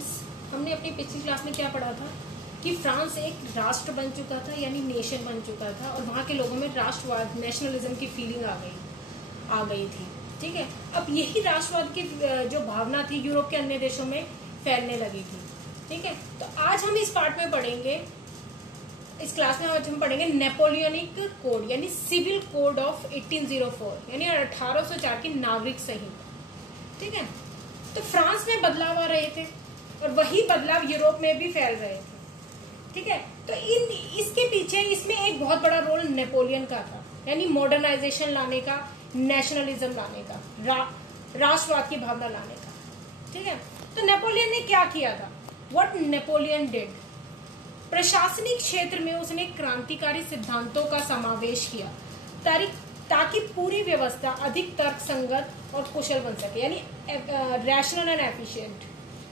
Friends, हमने अपनी पिछली क्लास में क्या पढ़ा था कि फ्रांस एक राष्ट्र बन चुका था, यानी नेशन बन चुका था, और वहाँ के लोगों में राष्ट्रवाद, नेशनलिज्म की फीलिंग आ गई थी। ठीक है, अब यही राष्ट्रवाद की जो भावना थी यूरोप के अन्य देशों में फैलने लगी थी। ठीक है, तो आज हम इस पार्ट में पढ़ेंगे, इस क्लास में आज हम पढ़ेंगे नेपोलियनिक कोड, यानी सिविल कोड ऑफ 1804, यानी 1804 की नागरिक संहिता। ठीक है, तो फ्रांस में बदलाव आ रहे थे और वही बदलाव यूरोप में भी फैल रहे थे। ठीक है, तो इसके पीछे इसमें एक बहुत बड़ा रोल नेपोलियन का था, यानी मॉडर्नाइजेशन लाने का, नेशनलिज्म लाने का, राष्ट्रवाद की भावना लाने का। ठीक है, तो नेपोलियन ने क्या किया था? व्हाट नेपोलियन डिड, प्रशासनिक क्षेत्र में उसने क्रांतिकारी सिद्धांतों का समावेश किया ताकि पूरी व्यवस्था अधिक तर्कसंगत और कुशल बन सके, यानी रैशनल एंड एफिशिएंट।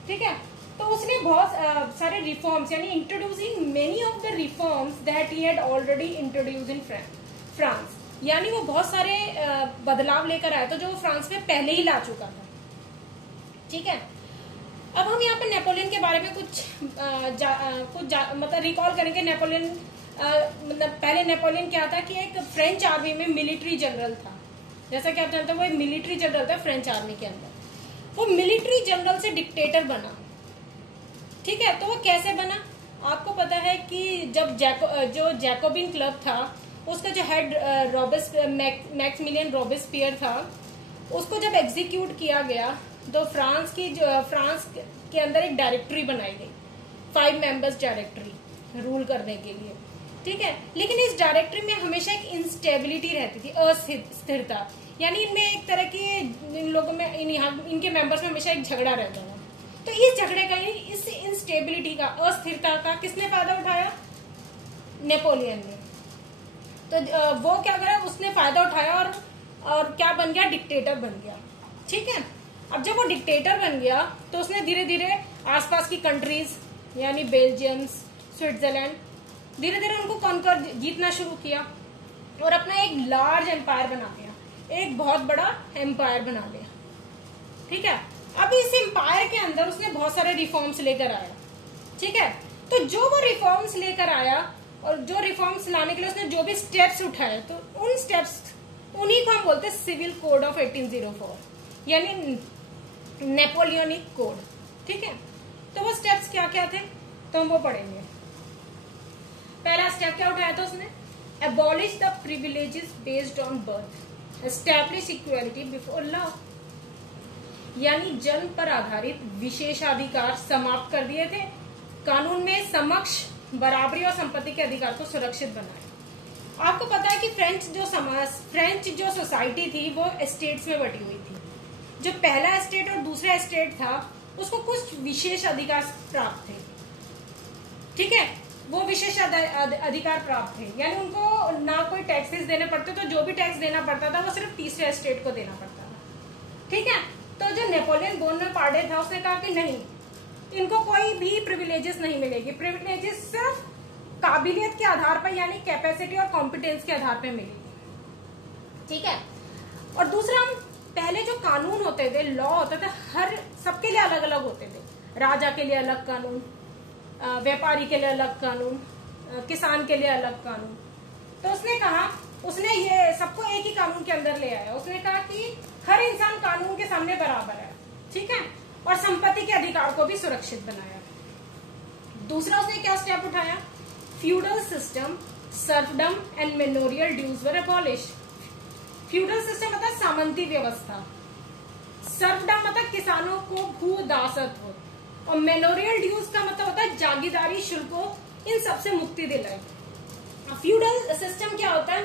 ठीक है, तो उसने बहुत सारे रिफॉर्म्स, यानी introducing many of the reforms that he had already introduced in France, यानी वो बहुत सारे बदलाव लेकर आया था जो वो फ्रांस में पहले ही ला चुका था। ठीक है, अब हम यहाँ पे नेपोलियन के बारे में कुछ मतलब रिकॉल करेंगे। नेपोलियन मतलब पहले नेपोलियन क्या था कि एक फ्रेंच आर्मी में मिलिट्री जनरल था। जैसा कि आप जानते हैं वो एक मिलिट्री जनरल था फ्रेंच आर्मी के अंदर। वो मिलिट्री जनरल से डिक्टेटर बना। ठीक है, तो वो कैसे बना? आपको पता है कि जब जो जैकोबिन क्लब था, उसका जो हेड मैक्सिमिलियन रॉबेस्पियर था, उसको जब एग्जीक्यूट किया गया तो फ्रांस के अंदर एक डायरेक्टरी बनाई गई, 5 मेंबर्स डायरेक्टरी रूल करने के लिए। ठीक है, लेकिन इस डायरेक्टरी में हमेशा एक इंस्टेबिलिटी रहती थी, अस्थिरता, यानी इनमें एक तरह की इन लोगों में इनके मेंबर्स में हमेशा एक झगड़ा रहता था। तो इस झगड़े का, इस इंस्टेबिलिटी का, अस्थिरता का किसने फायदा उठाया? नेपोलियन ने। तो वो क्या करा, उसने फायदा उठाया और क्या बन गया? डिक्टेटर बन गया। ठीक है, अब जब वो डिक्टेटर बन गया तो उसने धीरे धीरे आसपास की कंट्रीज, यानी बेल्जियम, स्विट्जरलैंड, धीरे धीरे उनको कॉन्कर, जीतना शुरू किया और अपना एक लार्ज एम्पायर बना लिया, एक बहुत बड़ा एम्पायर बना लिया। ठीक है, अब इस एम्पायर के अंदर उसने बहुत सारे रिफॉर्म्स लेकर आया। ठीक है, तो जो वो रिफॉर्म्स लेकर आया और जो रिफॉर्म्स लाने के लिए उसने जो भी स्टेप्स उठाए, तो उन स्टेप्स, उन्हीं को हम बोलते हैं सिविल कोड ऑफ 1804, यानी नेपोलियनिक कोड। ठीक है, तो वो स्टेप्स क्या क्या थे तो हम वो पढ़ेंगे। पहला स्टेप क्या उठाया था उसने? Abolish the privileges based on birth, establish equality before law, यानी जन्म पर आधारित विशेषाधिकार समाप्त कर दिए थे, कानून में समक्ष बराबरी और संपत्ति के अधिकार को सुरक्षित बनाया। आपको पता है कि फ्रेंच जो सोसाइटी थी वो एस्टेट्स में बटी हुई थी। जो पहला एस्टेट और दूसरा एस्टेट था उसको कुछ विशेष अधिकार प्राप्त थे। ठीक है, वो विशेष अधिकार प्राप्त थे, यानी उनको ना कोई टैक्सेस देने पड़ते, तो जो भी टैक्स देना पड़ता था वो सिर्फ तीसरे एस्टेट को देना पड़ता था। ठीक है, तो जो नेपोलियन बोनापार्टे था उसने कहा कि नहीं, इनको कोई भी प्रिविलेजेस नहीं मिलेगी, प्रिविलेजेस सिर्फ काबिलियत के आधार पर, यानी कैपेसिटी और कॉम्पिटेंस के आधार पर मिलेगी। ठीक है, और दूसरा, हम पहले जो कानून होते थे, लॉ होते थे, हर सबके लिए अलग अलग होते थे। राजा के लिए अलग कानून, व्यापारी के लिए अलग कानून, किसान के लिए अलग कानून। तो उसने कहा, उसने ये सबको एक ही कानून के अंदर ले आया। उसने कहा कि हर इंसान कानून के सामने बराबर है। ठीक है, और संपत्ति के अधिकार को भी सुरक्षित बनाया। दूसरा उसने क्या स्टेप उठाया? Feudal system, serfdom and manorial dues were abolished. Feudal system मतलब सामंती व्यवस्था, सर्फडम मतलब किसानों को भू दासत्व, और मेनोरियल ड्यूज का मतलब होता है जागीरदारी शुल्कों, इन सबसे मुक्ति दिलाई। फ्यूडल सिस्टम क्या होता है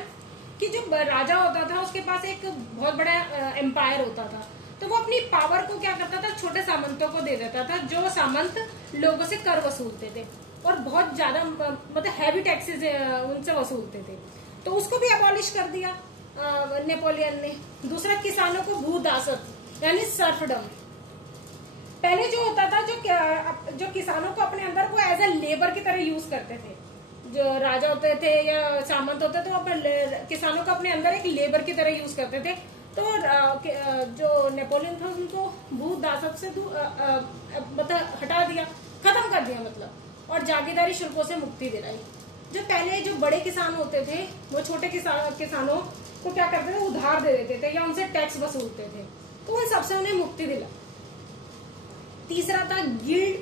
कि जो राजा होता था उसके पास एक बहुत बड़ा एम्पायर होता था, तो वो अपनी पावर को क्या करता था? छोटे सामंतों को दे देता था, जो सामंत लोगों से कर वसूलते थे और बहुत ज्यादा मतलब हैवी टैक्सेस उनसे वसूलते थे। तो उसको भी अबॉलिश कर दिया नेपोलियन ने। दूसरा, किसानों को भू दासत्व, यानी सर्फडम। पहले जो होता था, जो किसानों को अपने अंदर को एज ए लेबर की तरह यूज करते थे, जो राजा होते थे या सामंत होते थे, तो अपने किसानों को अपने अंदर एक लेबर की तरह यूज करते थे। तो जो नेपोलियन था उनको भू दासत्व से मतलब हटा दिया। दिया मतलब, और जागीरदारी शुल्कों से मुक्ति दिलाई। जो पहले जो बड़े किसान होते थे वो छोटे किसानों को क्या करते थे, उधार दे देते थे या उनसे टैक्स वसूलते थे, तो उन सबसे उन्हें मुक्ति दिला। तीसरा था guild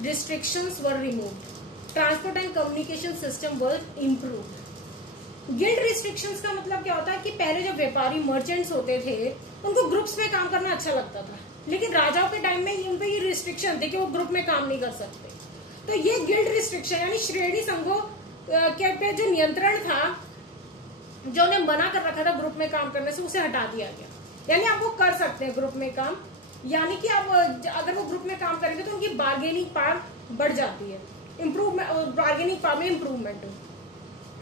restrictions were removed, transport and communication system were improved. Guild restrictions का मतलब क्या होता है कि पहले जो व्यापारी मर्चेंट्स होते थे उनको ग्रुप्स में काम करना अच्छा लगता था, लेकिन राजाओं के टाइम में उन पे ये रिस्ट्रिक्शन थे कि वो ग्रुप में काम नहीं कर सकते। तो ये गिल्ड रिस्ट्रिक्शन यानी श्रेणी संघों के पे जो नियंत्रण था, जो उन्हें मना कर रखा था ग्रुप में काम करने से, उसे हटा दिया गया। यानी आप वो कर सकते हैं ग्रुप में काम, यानी कि आप अगर वो ग्रुप में काम करेंगे तो उनकी बार्गेनिंग पावर बढ़ जाती है, बार्गेनिंग पावर में इम्प्रूवमेंट हो।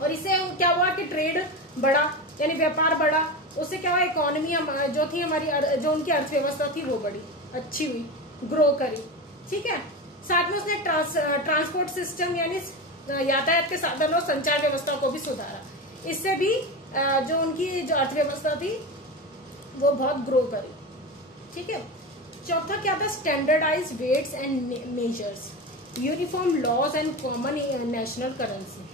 और इससे क्या हुआ कि ट्रेड बढ़ा, यानी व्यापार बढ़ा, उससे क्या हुआ, इकोनॉमी जो थी हमारी, जो उनकी अर्थव्यवस्था थी वो बढ़ी, अच्छी हुई, ग्रो करी। ठीक है, साथ में उसने ट्रांसपोर्ट सिस्टम यानी यातायात के साधन और संचार व्यवस्था को भी सुधारा। इससे भी जो उनकी जो अर्थव्यवस्था थी वो बहुत ग्रो करी। ठीक है, चौथा क्या था, standardize weights and measures, uniform laws and common national currency.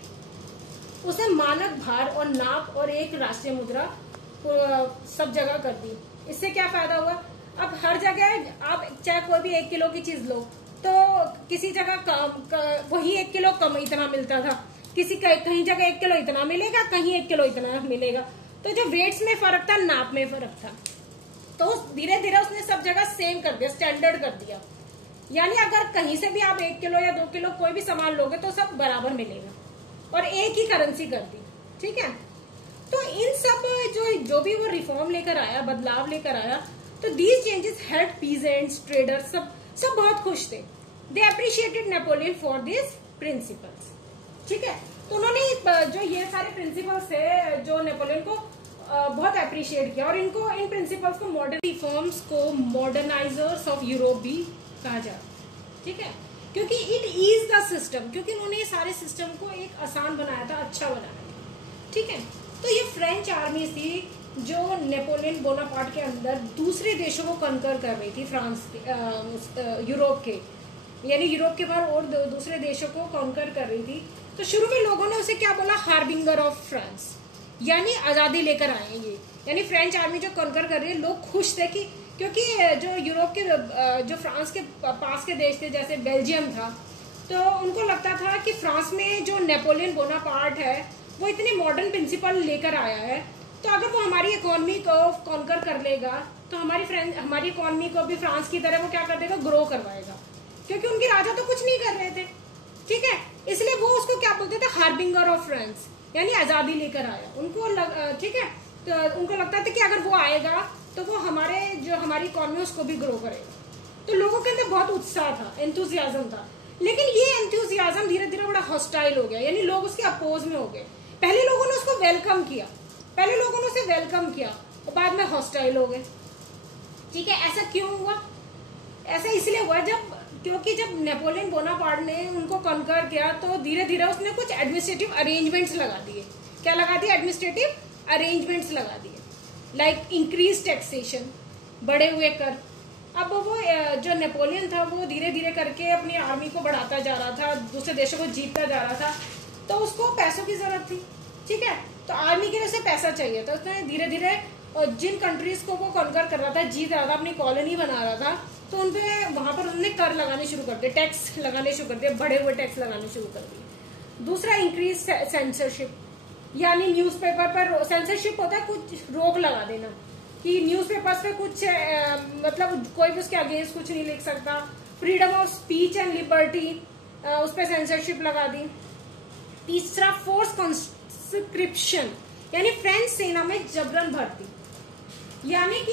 उसे मानक भार और नाप और एक राष्ट्रीय मुद्रा सब जगह कर दी। इससे क्या फायदा हुआ, अब हर जगह आप चाहे कोई भी 1 किलो की चीज लो तो किसी जगह वही 1 किलो कम इतना मिलता था, कहीं जगह 1 किलो इतना मिलेगा, कहीं 1 किलो इतना मिलेगा। तो जो वेट्स में फर्क था, नाप में फर्क था, तो धीरे धीरे उसने सब जगह सेम कर दिया, स्टैंडर्ड कर दिया। यानी अगर कहीं से भी आप 1 किलो या 2 किलो कोई भी सामान लोगे तो सब बराबर मिलेगा, और एक ही करेंसी कर दी। ठीक है, तो इन सब जो भी वो रिफॉर्म लेकर आया, बदलाव लेकर आया, तो these changes help peasants, traders, सब बहुत खुश थे। They appreciated Napoleon for this principles. ठीक है, तो उन्होंने जो ये सारे प्रिंसिपल्स थे जो नेपोलियन को बहुत अप्रिशिएट किया, और इनको इन प्रिंसिपल्स को मॉडर्न रिफॉर्म्स को मॉडर्नाइजर्स ऑफ यूरोप भी कहा जाता। ठीक है, क्योंकि इट इज द सिस्टम, क्योंकि उन्होंने ये सारे सिस्टम को एक आसान बनाया था, अच्छा बनाया था। ठीक है, तो ये फ्रेंच आर्मी थी जो नेपोलियन बोनापार्ट के अंदर दूसरे देशों को कनकर कर रही थी, यूरोप के, यानी यूरोप के बाहर और दूसरे देशों को कॉन्कर कर रही थी। तो शुरू में लोगों ने उसे क्या बोला, हार्बिंगर ऑफ फ्रांस, यानी आजादी लेकर आए ये, यानी फ्रेंच आर्मी जो कॉन्कर कर रही है। लोग खुश थे कि क्योंकि जो यूरोप के जो फ्रांस के पास के देश थे, जैसे बेल्जियम था, तो उनको लगता था कि फ्रांस में जो नेपोलियन बोनापार्ट है वो इतने मॉडर्न प्रिंसिपल लेकर आया है, तो अगर वो हमारी इकोनॉमी को कॉन्कर कर लेगा तो हमारी इकोनॉमी को भी फ्रांस की तरह वो क्या कर देगा, ग्रो करवाएगा, क्योंकि उनके राजा तो कुछ नहीं कर रहे थे। ठीक है, इसलिए वो उसको क्या बोलते थे, हार्बिंगर ऑफ फ्रांस, यानी आजादी लेकर आया। उनको ठीक है, तो उनको लगता था कि अगर वो आएगा तो वो हमारी इकोनॉमी उसको भी ग्रो करेगा। तो लोगों के अंदर बहुत उत्साह था, एंथुजियाज्म था, लेकिन ये एंथुजियाज्म धीरे धीरे बड़ा हॉस्टाइल हो गया, यानी लोग उसके अपोज में हो गए। पहले लोगों ने उसको वेलकम किया, और बाद में हॉस्टाइल हो गए। ठीक है, ऐसा क्यों हुआ? ऐसा इसलिए हुआ क्योंकि जब नेपोलियन बोनापार्ट ने उनको कॉन्कर किया तो धीरे धीरे उसने कुछ एडमिनिस्ट्रेटिव अरेंजमेंट्स लगा दिए। क्या लगा दिए? एडमिनिस्ट्रेटिव अरेंजमेंट्स लगा दिए, लाइक इंक्रीज टैक्सेशन, बढ़े हुए कर। अब वो जो नेपोलियन था वो धीरे धीरे करके अपनी आर्मी को बढ़ाता जा रहा था, दूसरे देशों को जीतता जा रहा था, तो उसको पैसों की जरूरत थी। ठीक है, तो आर्मी के लिए उसे पैसा चाहिए था। उसने धीरे धीरे जिन कंट्रीज को वो कॉन्कर कर रहा था, जीत रहा था, अपनी कॉलोनी बना रहा था, तो उनपे वहां पर उन्होंने कर लगाने शुरू कर दिए, टैक्स लगाने शुरू कर दिए, बढ़े हुए टैक्स लगाने शुरू कर दिए। दूसरा, इंक्रीज सेंसरशिप, यानी न्यूज़पेपर पर सेंसरशिप होता है कुछ रोक लगा देना, कि न्यूज़पेपर्स पे कुछ मतलब कोई भी उसके अगेंस्ट कुछ नहीं लिख सकता। Freedom of speech and liberty, उस पर सेंसरशिप लगा दी। तीसरा, फोर्स कॉन्स्क्रिप्शन, यानी फ्रेंच सेना में जबरन भर्ती, यानी कि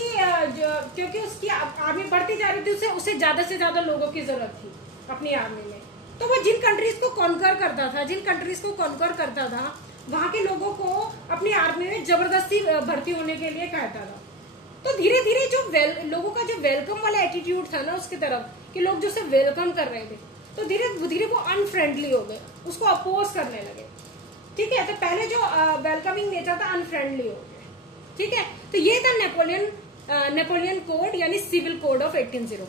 क्योंकि उसकी आर्मी बढ़ती जा रही थी, उसे ज्यादा से ज्यादा लोगों की जरूरत थी अपनी आर्मी में, तो वो जिन कंट्रीज को कॉन्कर करता था वहां के लोगों को अपनी आर्मी में जबरदस्ती भर्ती होने के लिए कहता था। तो धीरे धीरे जो लोगों का जो वेलकम वाला एटीट्यूड था ना उसकी तरफ, कि लोग जो उसे वेलकम कर रहे थे, तो धीरे धीरे वो अनफ्रेंडली हो गए, उसको अपोज करने लगे। ठीक है, तो पहले जो वेलकमिंग नेचर था अनफ्रेंडली हो गया। ठीक है, तो ये था नेपोलियन कोड, यानी सिविल कोड ऑफ 1804।